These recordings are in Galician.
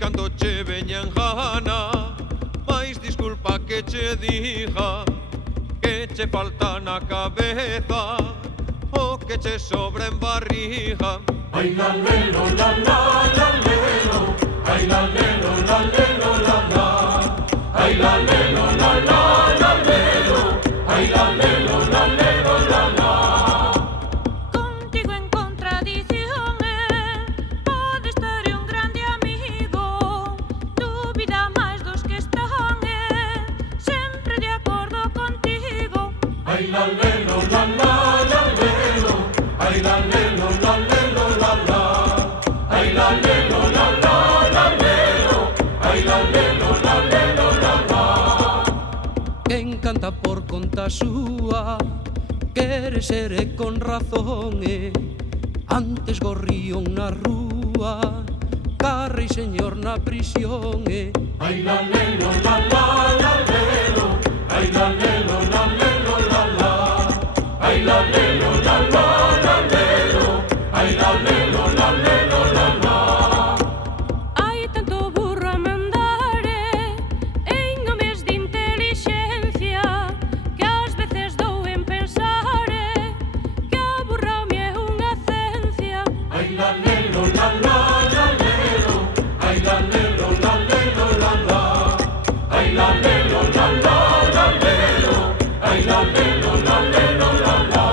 cando che veña en gana, mais disculpa que che diga que che falta na cabeza o que che sobra en barriga. Ai la lelo la la la lelo, ai la lelo la lelo la la, ai la lelo la la la lelo, ai la lelo la lelo la la. Contigo en contradición, pode estar un grande amigo, dúbida máis dos que están, sempre de acordo contigo. Ai la lelo la la la lelo, ai la lelo la lelo la la, ai la lelo la la la lelo, ai la lelo la lelo la la. Quen canta por conta súa quere ser e con razón, antes gorrión na rúa carrei señor na prisión. Ai la lelo la la la lelo, ai la lelo la lelo la la, ai la lelo la la la lelo, ai la lelo la lelo la la. Hai tanto burro a mandar en nomes de intelixencia que ás veces dou en pensar que aburrame é unha cencia. Ai la lelo la la la lelo, ai la lelo la lelo la la, ai la lelo la la la lelo, ai la lelo la lelo la la.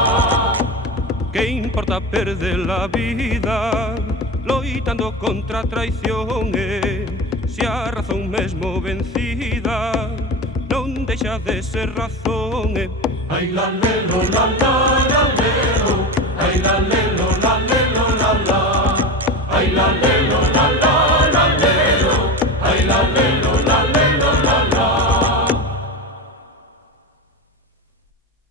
Que importa perder la vida loitando contra a traición, se a razón mesmo vencida non deixa de ser razón. Ai la lelo la la la lelo, ai la lelo la lelo la la, ai la lelo